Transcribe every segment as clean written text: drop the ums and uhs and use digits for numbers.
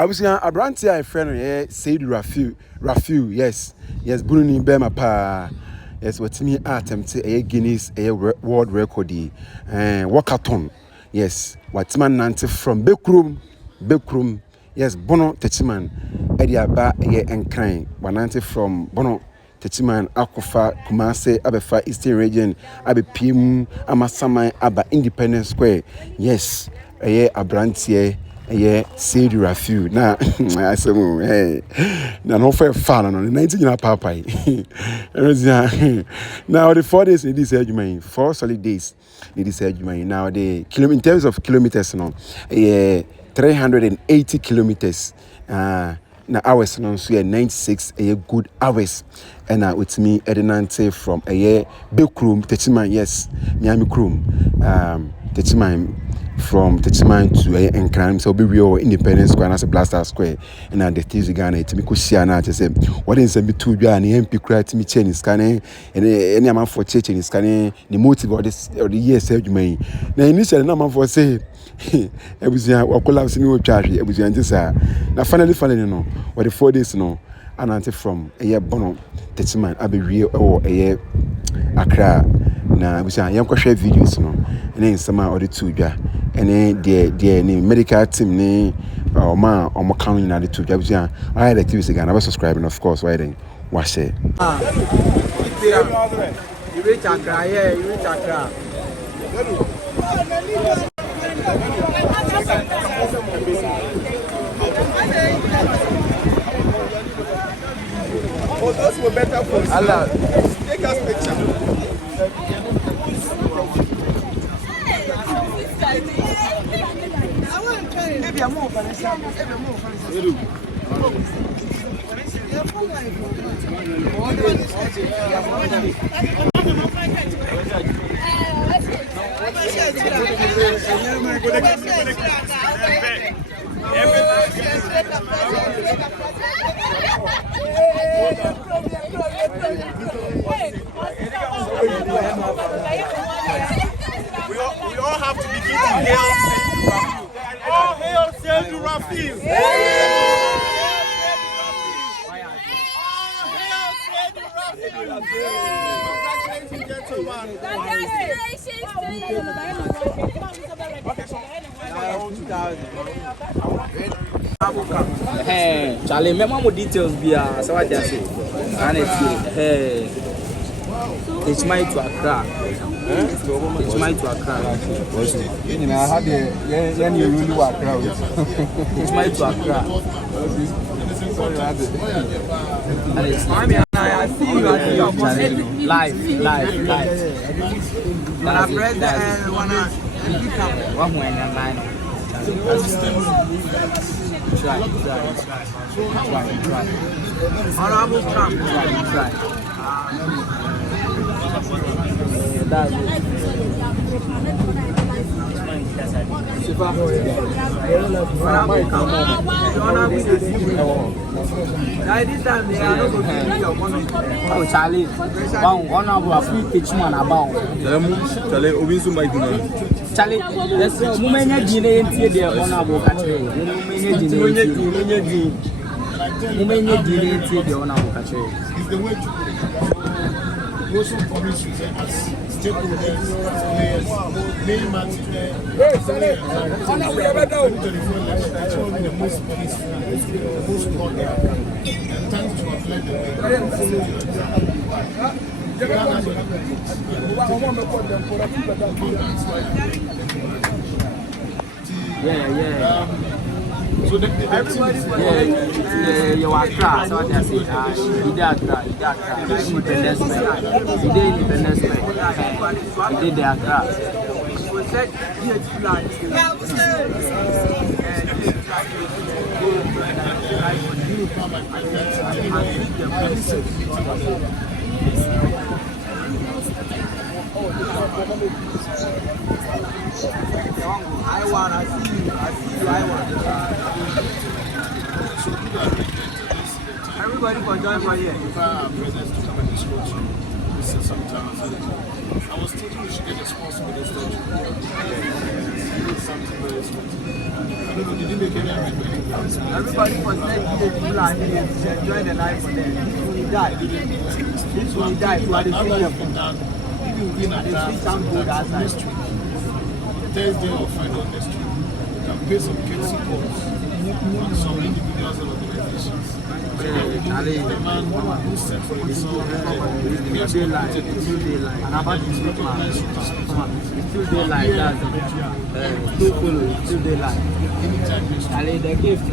I was here, a brand here, friend, Cedis Rafiu, yes, Bruni Bema pa, yes, what's me attempt a Guinness, a world record, Walk-A-Thon, yes, what's man Nancy from Backroom, yes, Bono Takyiman, Edia Ba, and Crane, Wananti from Bono Takyiman, Akofa, Kumase, Abefa, Eastern Region, Abe Pimu, Amasamai, Aba Independence Square, yes, a brand here. Cedis Rafiu. Now, I said, hey, now no fair fan on the 19 year papa. Now, the 4 days in this age, 4 solid days in this age, now the in terms of kilometers, 380 kilometers. Now hours no so 96 good hours and with me Edinante from Backroom Takyiman, yes, Miami Krum Takyiman from Takyiman to Accra, so be real Independence Square as a Blaster Square and the things Ghana to me kusia na say what is be two dwa na MP cry to me chain scanning and any amount for church in scanning the motive of this or the year say you may na initially na man for say ebusia collapse me with charge ebusia just na finally no what the 4 days no anante from Bono Takyiman abewie or Accra na ebusia yam kwahwe videos no and some or the two dwa and the medical team ni omo kan na the two dwa ebusia I the TV again I subscribing of course why then watch it you reach Accra, yeah, you reach Accra. Oh, those were better for Allah. Take us picture. Maybe I'm more we all have to begin to hail Cedis Rafiu. All hail Cedis Rafiu. Congratulations, gentlemen. Hey, Charlie, remember more details be so what they say. Hey, Takyiman to Accra. Takyiman to Accra. You know, I had the you really work out. Takyiman to Accra. I see you live. When I press the and wanna one way and line. Try. Honorable Trump. Try. That's it. This time they are not going to be your money. Oh, Charlie. One of our free Takyiman about. Charlie, Obisu might do. Charlie, there's so many DNA there on our book. Many DNA on our book. Also promise you as stakeholders, players, main match players. The most peaceful, the most modern, and thanks to our flag. Yeah. So everybody, you are Accra. So what I say, he did Accra. Independence Man. He did Independence Man. He did the Accra. We said DH plan. I see you. Everybody for join for here. said sometimes. I was thinking we should get a sponsor for this stage. Something very special. I don't know, did you make any arrangement? Everybody was saying people are here to enjoy the life for them. This will die. This will die. You are the Now that you've done, if you win at next week, Thursday or Friday next week, you can pay some courtesy calls on some individuals and organizations. The man who set for himself It's still daylight. And about the street man. It's still daylight. Still follow. It's still daylight. Charlie, the gift.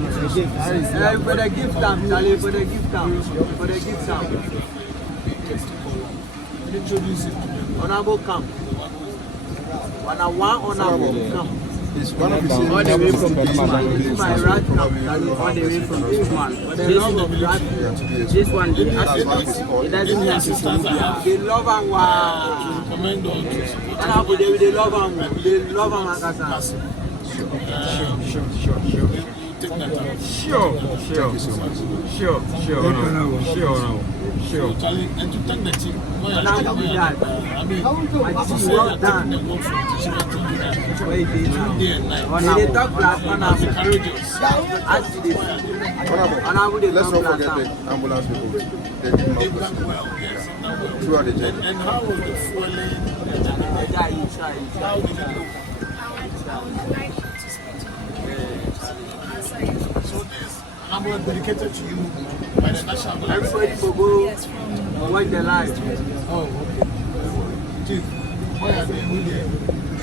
For the gift time, Charlie. For the gift time. For the gift time. introduce it to them. Honorable camp. One honorable camp. One of All the way from Takyiman. This is my right camp. All the way from Takyiman. This one, it doesn't have to be. They love and wow. Comment on to They love and they love and take that out. Sure. Charlie, and to thank the team. Now we done. I mean, My team well done. the work from Takyiman to Ghana. Wait, Day and night. they talk like honorable. Courageous. Honorable, they let's talk not like forget the ambulance people. They've done well, yes. Throughout the journey. And how was the fueling? How did it look? So this ambulance dedicated to you by the national ambulance. everybody will go watch the live. Oh, okay. Chief, why are they here?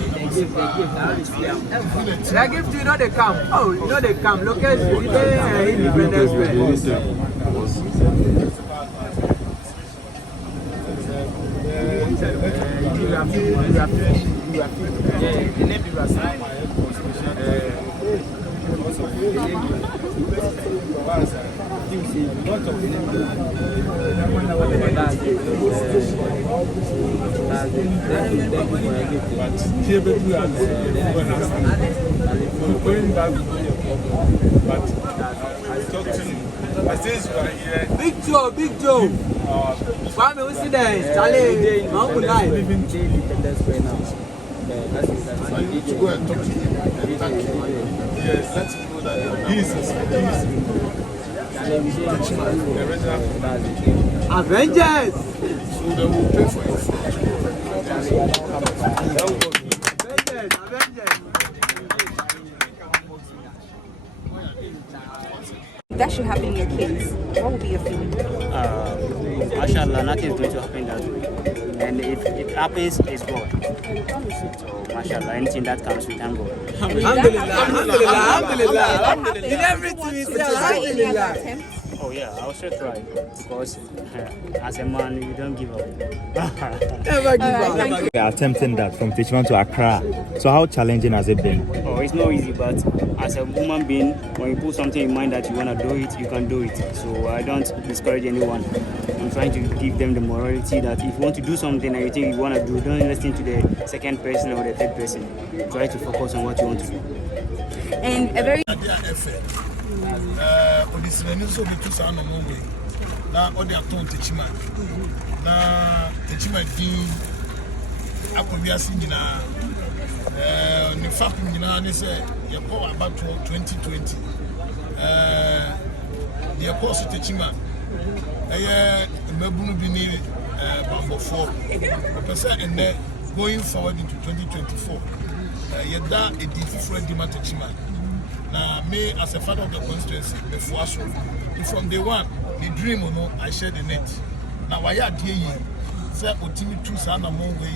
They give. I already see them. They give to you know they come. Oh, you know they come. Look at you. They Independence Day. Big Joe. Why me see there? Charlie, Mount Live. I need to go and talk to him and thank him. Yes, let him know that he is the original Avengers. so they will pay for your food. Avengers. That should happen in your case. What would be your feeling? Mashallah, nothing is going to happen that way. And if it happens, it's God. So, mashallah, anything that comes, we thank God. Alhamdulillah. In everything, we say alhamdulillah. Oh, yeah, I'll still try. Because as a man, you don't give up. Never give up. Thank you. We are attempting that from Takyiman to Accra. So how challenging has it been? Oh, it's not easy, but as a human being, when you put something in mind that you want to do it, you can do it. So I don't discourage anyone. I'm trying to give them the morality that if you want to do something and you think you want to do, don't listen to the second person or the third person. Try to focus on what you want to do. And a very Odisirani so be to sound no way. Na odi aton Takyiman. Na Takyiman din akobiase nyina ne fap nyina ne say ye go about 2020. The apostle Takyiman mabunu bi ni bambofo. Opesa enne going forward into 2024. Yeda edifi for Takyiman. Me as a father of the constituency, before from day one, the dream, I shared the net. Now I had here, say, Otimi two son among way,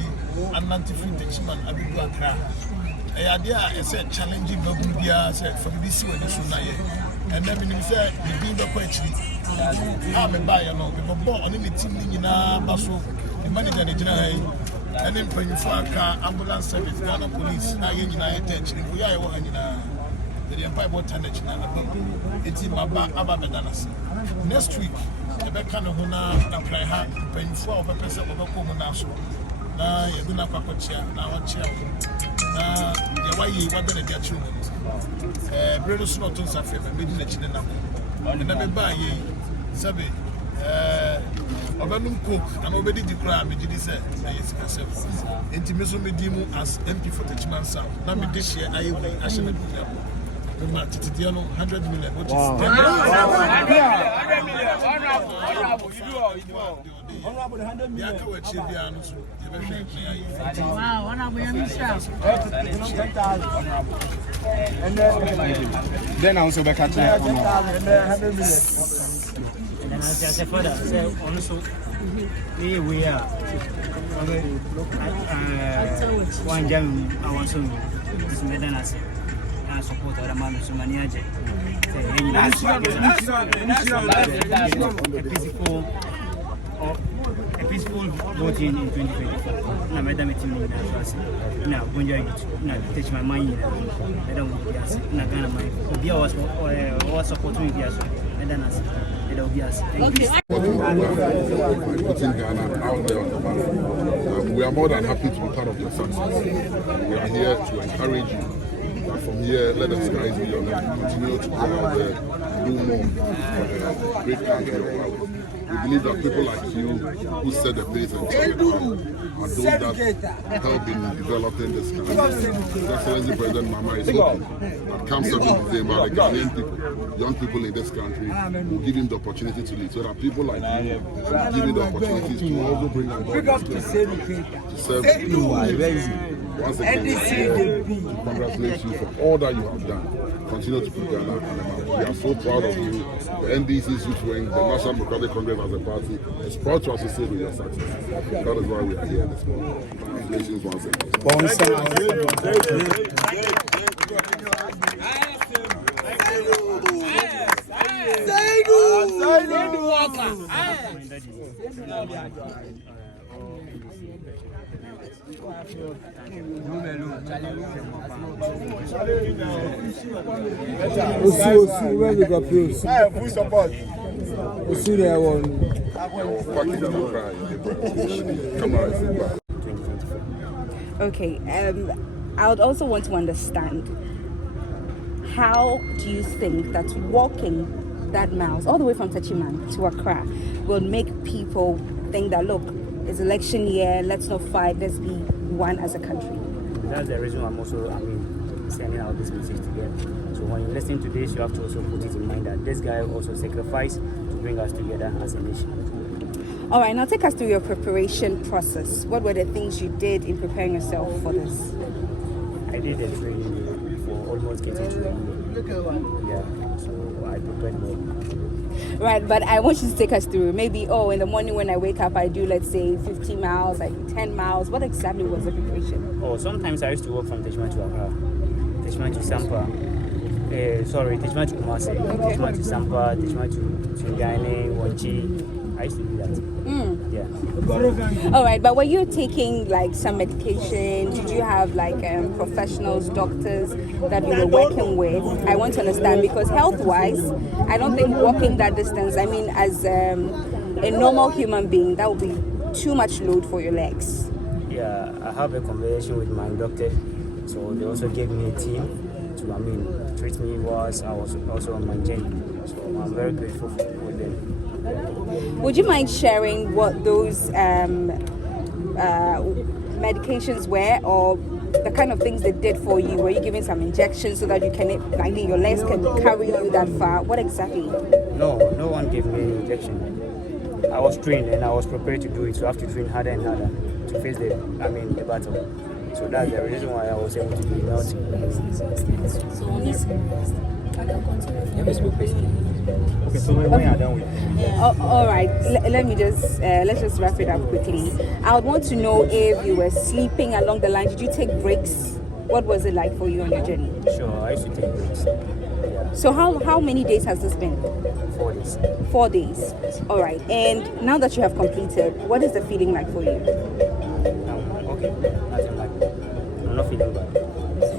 and Nantifi Takyiman, I will do Accra. I had there, I said, challenging Babubia, said, for the BC when the Sunaye. And then he said, the being the question, I'm a buyer, no, but born on the team in Basso, the manager in the general. And then when you for a car, ambulance service, Ghana police, now you know attention. We are working the Empire Board Tannage now. It's in Maba Abadanas. Next week, the Beckham of Hona, Praha, paying 4 purposes of a common national. Now you're going to have a chair, now a chair. Now, why you want to get you? Brother Snotons are favored, made in the China. And never buy ye, Sabe, Obenum coke and obedi di kra me gidi say na yes myself. Enti me so me di mu as MP for Takyiman South. Na me dey share ayewe ahye me do. Ma titidia no 100 million which is 10 million. 100 million. Honorable, you do all. Honorable 100 million. Ya ka we che bia no so. Ye be hwe me ayi. Wow, honorable you sharp. And then also back at 100 million. And I said, Father, also, we are one jam. I want to support our man, so many a peaceful voting in 2024. Now, Madam, it's me now. When you teach my mind, I don't want to be our support me. And okay. Putting Ghana out there on the map. We are more than happy to be part of your success. We are here to encourage you. But from here, let the skies be your limit. Continue to go out there, do more for the great country of ours. We believe that people like you who set the pace and set the tone are those that help in developing this country. His Excellency President Mama is hoping that come 7th December, the Ghanaian people, young people in this country, will give him the opportunity to lead. So that people like you will give him the opportunity to also bring them back to serve you. Once again, to congratulate you for all that you have done. Continue to put Ghana on the map. We are so proud of you. The NDC's youth wing, the National Democratic Congress as a party, is proud to associate with your success. That is why we are here this morning. Congratulations once again. Where we got pills? Full support. There one. Okay, I would also want to understand, how do you think that walking that miles all the way from Takyiman to Accra will make people think that, look, it's election year, let's not fight, let's be one as a country? That's the reason I'm also, sending out this message together. So when you listen to this, you have to also put it in mind that this guy also sacrificed to bring us together as a nation. All right, now take us through your preparation process. What were the things you did in preparing yourself for this? I did a training for almost getting to the yeah, so I prepared well. Right, but I want you to take us through. Maybe, in the morning when I wake up, I do, let's say, 50 miles, I do 10 miles. What exactly was the preparation? Sometimes I used to walk from Takyiman to Accra, Takyiman to Sampa, Takyiman to Kumasi, Takyiman to Sampa, Takyiman to Ngane, Wanchi. I used to do that. Yeah. All right, but were you taking like some medication? Did you have like professionals, doctors that you were working with? I want to understand, because health-wise, I don't think walking that distance, as a normal human being, that would be too much load for your legs. Yeah, I have a conversation with my doctor, so they also gave me a team to treat me whilst I was also on my journey. So I'm very grateful for them. Would you mind sharing what those medications were, or the kind of things they did for you? Were you given some injections so that you can, your legs can carry you that far? What exactly? No one gave me any injection. I was trained and I was prepared to do it, so I have to train harder and harder to face the battle. So that's the reason why I was able to do it. So on this, I can continue. Okay, so when are done with all right, let's just wrap it up quickly. I would want to know if you were sleeping along the line. Did you take breaks? What was it like for you on your journey? Sure, I used to take breaks. Yeah. So how many days has this been? 4 days. 4 days. All right. And now that you have completed, what is the feeling like for you? Okay, nothing like that. I'm not feeling bad.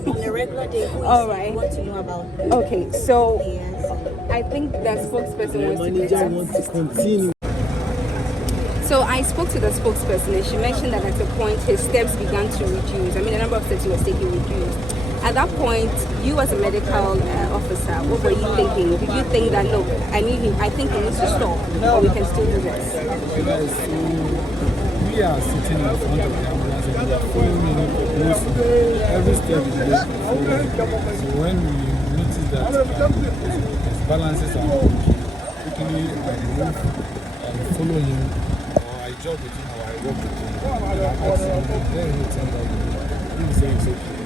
On a regular day, all right. What to know about? Okay, so Yes. I think the spokesperson wants to continue. So I spoke to the spokesperson and she mentioned that at a point his steps began to reduce. The number of steps he was taking reduced. At that point, you as a medical officer, what were you thinking? Did you think that, look, I think he needs to stop, or we can still do this? Yes, so we are sitting in front of the ambulance and we are following it closely. Every step is there. So when we notice that his balances are off, quickly I move and follow him, or I jog with him, or I walk with him. And I ask him, is there anything that he will say is okay?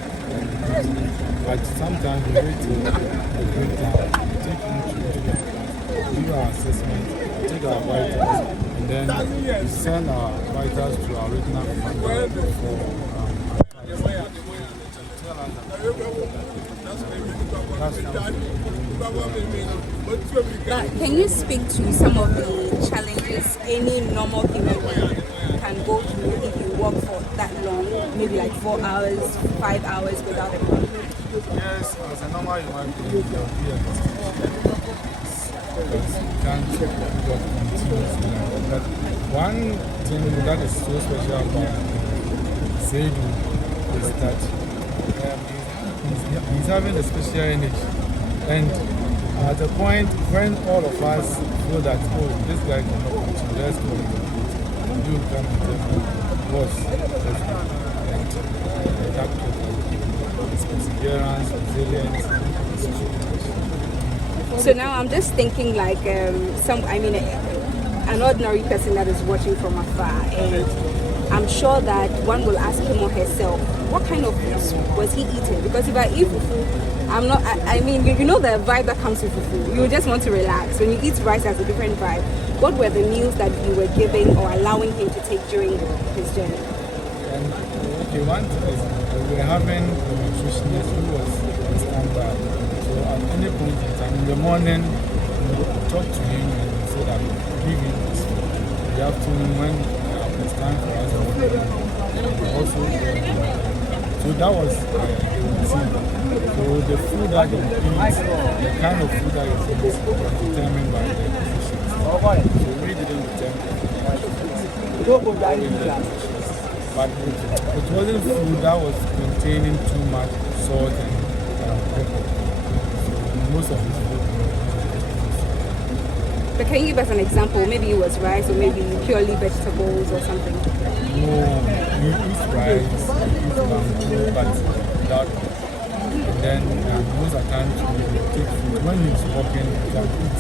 But sometimes we wait till the break down, take him to do our assessment, take our vitals, and then we send our vitals to our regional commander for Can you speak to some of the challenges any normal human being can go through if you work for that long, maybe like 4 hours, 5 hours without a break? Yes, as a normal human being, you can't do that continuously. But one thing that is so special about Cedis is that he's having a special energy. And at a point when all of us feel that, oh, this guy cannot continue, let's go and you come and tell me, boss, and that his perseverance, resilience, so now I'm just thinking like an ordinary person that is watching from afar, and I'm sure that one will ask him or herself, what kind of food was he eating? Because if I eat fufu, you know the vibe that comes with fufu. You just want to relax. When you eat rice, there's a different vibe. What were the meals that you were giving or allowing him to take during his journey? Okay, one thing is we were having a nutritionist who was on standby. So at any point in time, in the morning, we talk to him and we say that give him this. In the afternoon, when it's time for us to also so that was routine. So the food that he eats, the kind of food that he eats was determined by the physicians. So we didn't determine but it wasn't food that was containing too much salt and pepper. So most of his food. But can you give us an example? Maybe it was rice or maybe purely vegetables or something? No, he eats rice, he eats bamboo, but without it. And then most of the time we take food. When he's walking, he can eat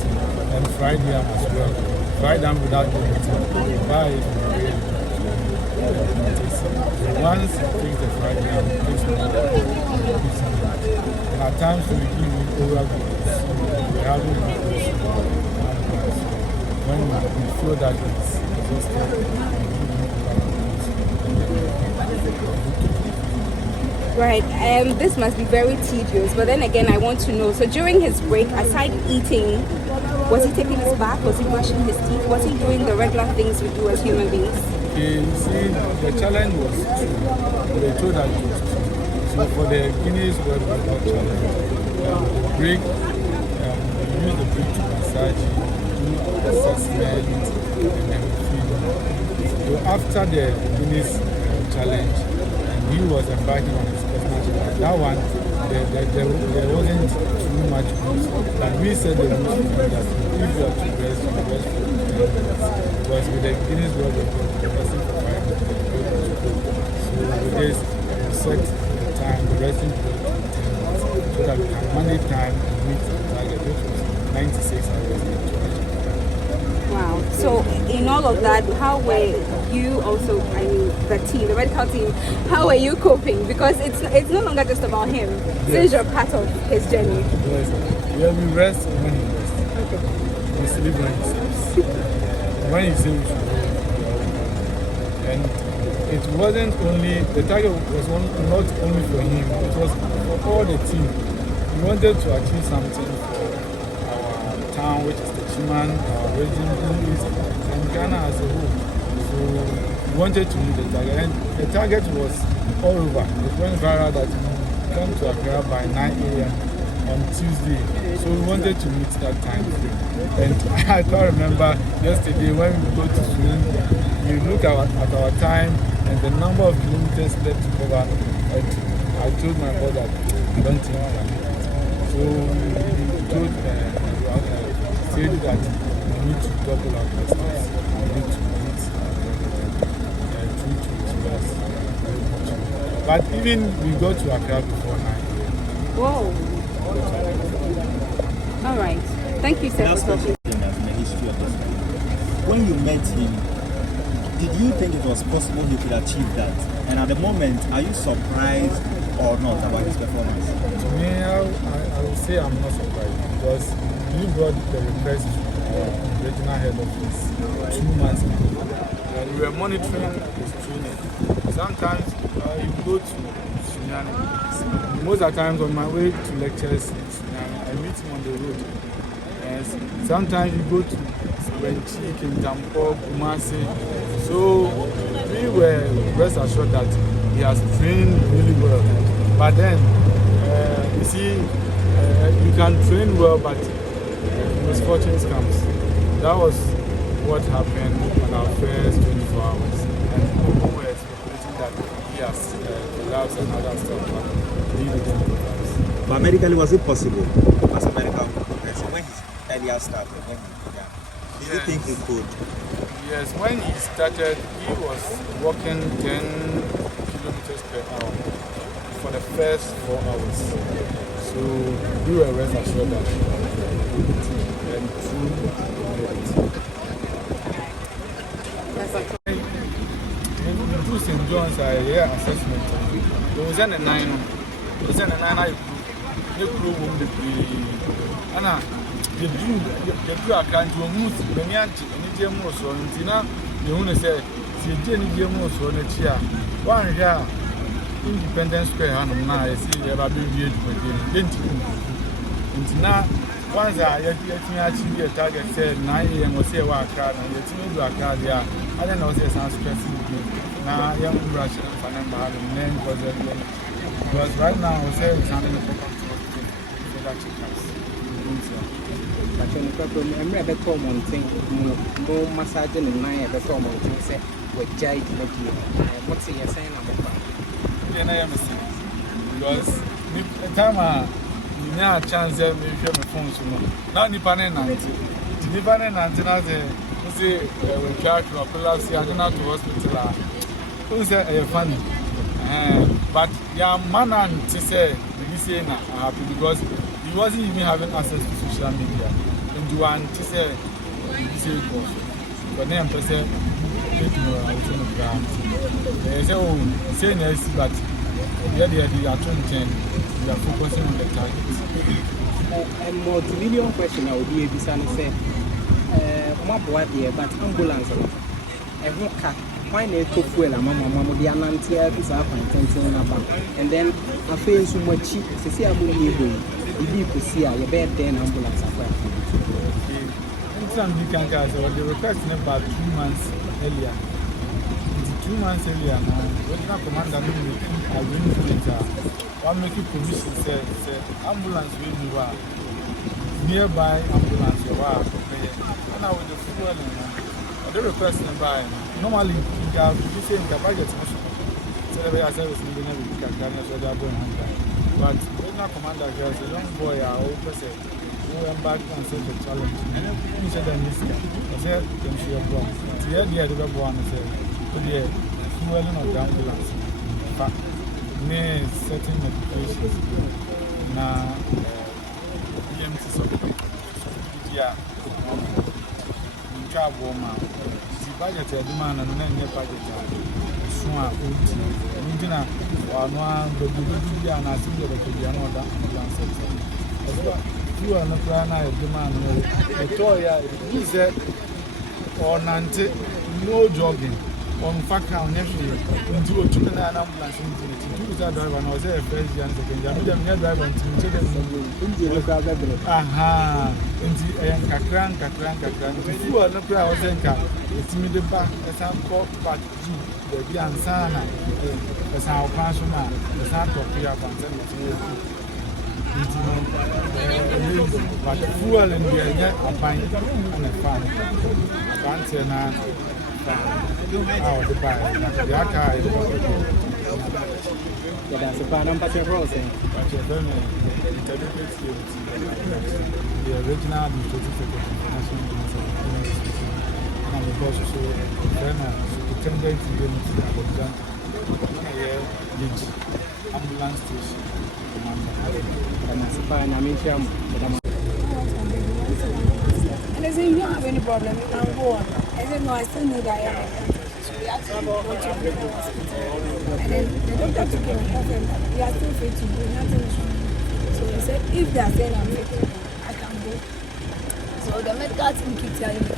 and fried yam as well. Fried yam without the meat. We buy it from the way. Once he takes the fried yam, he takes more and at times we give him overgrowth. We have him when we feel that it's exhausted, Right, this must be very tedious, but then again I want to know, so during his break, aside eating, was he taking his bath, was he brushing his teeth, was he doing the regular things we do as human beings? Okay, you see, the challenge was two. They told us it was two. So for the Guinness World Record Challenge, the break, we use the break to massage, do assessment, and then feed. So after the Guinness challenge, he was embarking on his personal challenge. That one, there wasn't too much rules. But we said the rules to him that if you have to rest, you rest for 10 minutes. Because with the Guinness World Record, you're resting for 5 minutes. So with this, we set the time, the resting for 10 minutes, so that we can manage time and meet the target, which was 96 hours. Wow. So in all of that, how were you also, the team, the medical team, how are you coping? Because it's no longer just about him. Yes. Since you're part of his journey. Yes. Yeah, we rest when he rests. Okay. We sleep when he sleeps. When he sleeps, we should go. And it wasn't only, the target was not only for him, it was for all the team. We wanted to achieve something for our town, which is Takyiman, our region, and Ghana as a whole. So we wanted to meet the target. And the target was all over. It went viral that we come to Accra by 9 a.m. on Tuesday. So we wanted to meet that time. And I can't remember yesterday when we go to swim, we look at our time and the number of kilometers left to cover. And I told my brother, I don't think we can make it. So we told Cedis that we need to double our business. We need to meet but even we go to Accra before 9 a.m. Whoa. All right. Thank you, sir. Last question in the history of this man. When you met him, did you think it was possible he could achieve that? And at the moment, are you surprised or not about his performance? To me, I would say I'm not surprised because he brought the request to the regional head office 2 months ago. And we were monitoring his training. Sometimes you go to Sunyani. Most of the times on my way to lectures in Sunyani, I meet him on the road. And sometimes you go to Wenchi, Kintampo, Kumasi. So we were rest assured that he has trained really well. But then, you see, you can train well, but misfortunes comes. That was what happened on our first 24 hours. And people were speculating that he has collapsed and other stuff, but he didn't collapse. But medically, was it possible as a medical professional when he earlier started? When he began, do you think he could? Yes, when he started, he was walking 10 kilometers per hour for the first 4 hours. So we were rest assured that he would do it. And through it. Do St. John's assessment. There was a 9. There was a 9. You grew womb the Anna, you do a kind of moose, the Yanti, and the Gemo so in Tina. You want to say, see Jenny Gemo so in the chair. 1 year Independence Square, and now I see you have been here with you. Now, once I actually a target said 9 a.m. was here, Walk-A-Thon, and the team to Accra there. I don't know, there's some specific. Now, young Russian and name because right now, I was saying something for that checkups. But when you come, I'm ready to come on thing, more massage and 9 at the top of things, say, with Jade, what's he saying? I'm a because the time you have a chance to make your phone. Now, Nippon 90. Nippon 90 as a say, when Jack or Pilas, I don't know to hospital. Who's a funny? But your man and to say, happy because he wasn't even having access to social media. And you want to say, but then, per se, I was on the ground. They say, oh, say yes, but you are 2010, you are focusing on the target. A multi-million question I would be a business say, but ambulance, a car. Why not to fuel a mamma, the Anantia is up and then I feel so much cheap. See, I will be able to see a bed then ambulance. Some big cars or the request about 2 months earlier. 2 months earlier now, what commander I will later. One making provision said ambulance will be nearby ambulance you are and now with the fuel. The request by normally you have to say in the budget. So I said was in the week at Ghana, so they are going home. But when our commander girls, a young boy, our old person, who went back and said the challenge. And he said, I said, can see a bomb. The idea of the one said, oh, yeah, fueling of the ambulance. But near certain medications now, EMT support. Yeah. Woman, the budget of the man and then budget. Swan, Udina, or no, the Buddha and I see the piano that you are not plan. I demand a toy, is that or Nante, no jogging. On fact, now, naturally, into a 2 ambulance into that driver, and I was there first year and second year. I'm not driving to aha, into a crank. If you are not proud, I was saying, it's me the back, as I'm called back to the Biansana, as our passion, as our copy of but fuel and we are yet a pint on a farm. I can't say now. The Accra Yeah, that's a bad number to cross. But you're very intermediate here with the original administrative secretary for National Council of Women's Association. And of course, so then superintendent to the Abidjan, ambulance station commander. And that's a bad number. And they say, you don't have any problem, you can go on. I said, no, I still need IR. So we have to go to the hospital. And then the doctor took him and told him that you are still free to go, nothing is wrong. So he said, if they are saying I'm free to go, I can go. So the medical team keep telling me,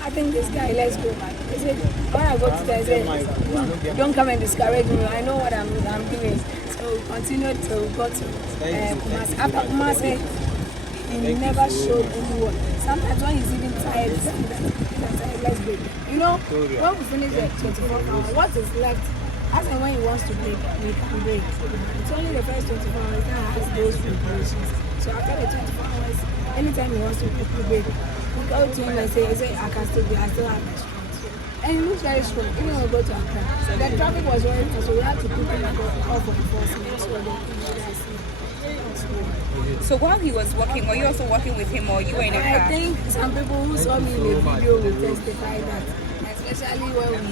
I think this guy, let's go back. He said, when I go to there, I said, don't come and discourage me, I know what I'm doing. So we continued to go to Kumasi. After Kumasi, he never showed anyone. Sometimes when he's even tired, he's like, let's break. You know, when we finish the 24 hours, what is left? As and when he wants to break, we can break. It's only the first 24 hours that has those preparations. So after the 24 hours, anytime he wants to break, we go to him and say, I can still be, I still have my strength. And he looks very strong, even when we go to Accra. So the traffic was very tough, so we had to put him off for enforcement so they can see. So while he was walking, were you also walking with him or you were in a car? I think some people who saw me in the video will testify that, especially when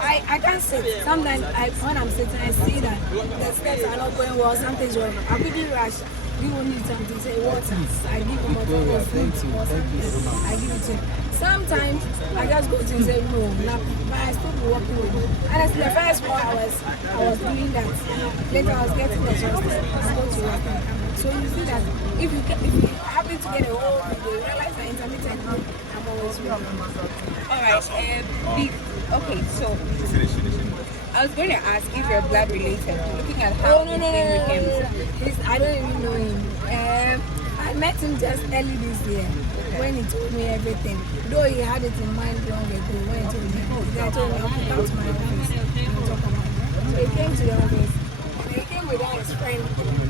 I can't sit. Sometimes when I'm sitting, I see that the steps are not going well, something's wrong. I quickly rush. People need something, say water. I give him water or food or something. I give it to him. Sometimes I just go to him and say no, but I still be walking with him. And the first 4 hours, I was doing that. Later I was getting exhausted. I go to work. So you see that if you happen to get a whole video, you realize that intermittently I'm always with. Alright, okay, so I was going to ask if you're blood related, looking at how no. I don't even know him. I met him just early this year when he told me everything. Though he had it in mind long ago when he told me everything. I told him I'll come to my office and talk about it. So he came to the office and he came without his friend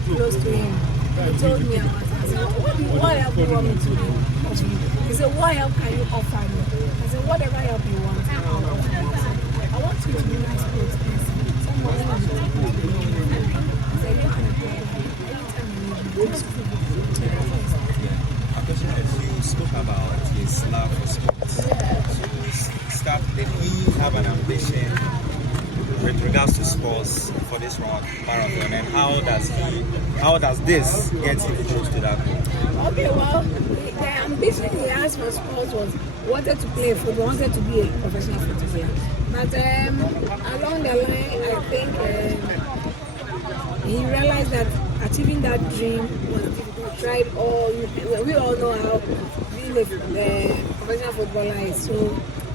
close to him. He told me about it. I said, what help do you want me to do? He said, what help can you offer me? I said, whatever help you want, I'll offer you. I want you to be my spokesperson. Someone else will be my spokesperson. I said, you can apply anytime you need me. My question is, you spoke about his love for sports. So, did he have an ambition with regards to sports for this marathon, and how does this get him close to that goal? Okay, well, the ambition he has for sports was wanted to play football, wanted to be a professional football player. But along the line, I think he realized that achieving that dream was difficult. Tried all, we all know how being a professional footballer is. So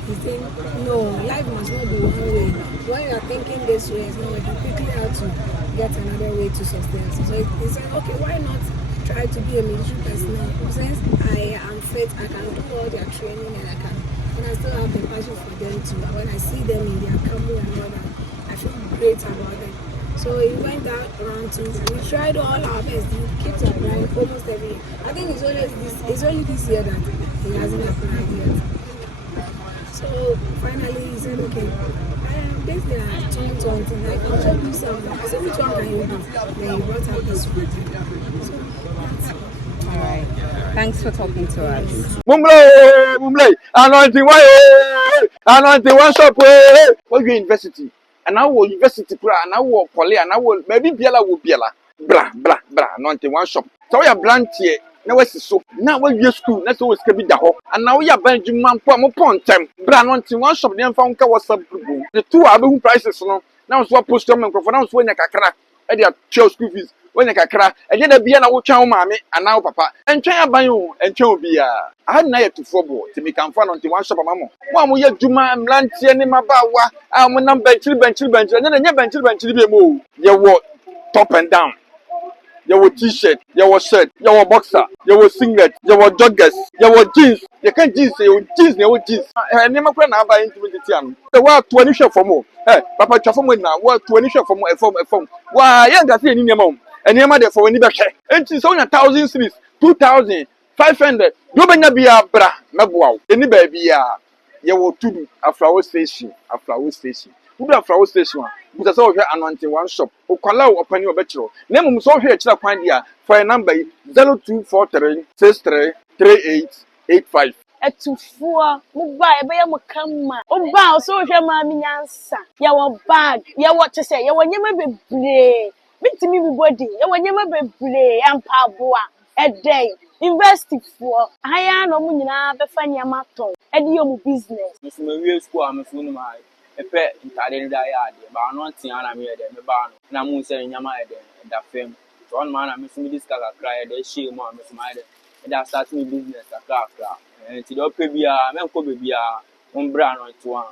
he said, no, life must not be one way. When you are thinking this way, it's not like you quickly have to get another way to sustain. So he said, okay, why not try to be a military personnel? Since I am fit, I can do all their training and I still have the passion for them too. When I see them in their camo and all that, I feel great about them. So he went out around too. We tried all our best. He keeps applying almost every year. I think it's only this year that he hasn't applied yet. So finally he said, okay, this day I have 2020, I can show you something. I said, which one can you do? Then he brought out this one. So that's it. Alright. Thanks for talking to us. Mumble, anointing one shop. What you university? And now we university and now we poly and now maybe Biela will Biela. Blah, anointing one shop. So we are brand here. Now what's so? Now when you school, that's always can be the whole. And now we are Benjamin Pom time. Blah, anointing one shop. Then found what's up. The two are the prices. Now it's what post them and for now when you can at their child school fees. When you can and yet be an old child, mammy, and now papa, and try by you and chill be I had night to football to make fun until one shop, mamma. One will yet do my lanty and in my bawa. I'm a number bench, and then a bench to be moved. You walk top and down. You were t-shirt, you were shirt, you were boxer, you were singlet, you were joggers, you were jeans. You can't jeans, you jeans. And never can have an intimate. The world 20 shop for more. Hey, Papa Chaffam now, what 20 shop for more a phone. Why, I ain't any minimum. And you might for any back. And it's only 1,000 cities, 2,500. You may be a bra, Mabuau, any baby. You will to a flower station, Uda flower station. Buta so hwe anointing one shop. Okwala opani obechiro. Na mum so hwe kira kwan dia for a number 0243 63 3885. Etufuo muba ebe ya mukama oba so hwe ma mi nyansa ya wo bag ya wo te say ya wo nyema bebre bitimi bi body ya wo nyema bebre ampa aboa edey invest for aya no mu nyina be fa nyama ton edi yo mu business Mr. Maria school am funu ma epe ntade nda ya ade ba no ntia na me de me ba no na mu se nyama ede da fam so on man na me sumi dis kaka cry de share mo am sumi ade da start me business akra nti do pe bia me nko be bia on bra no to an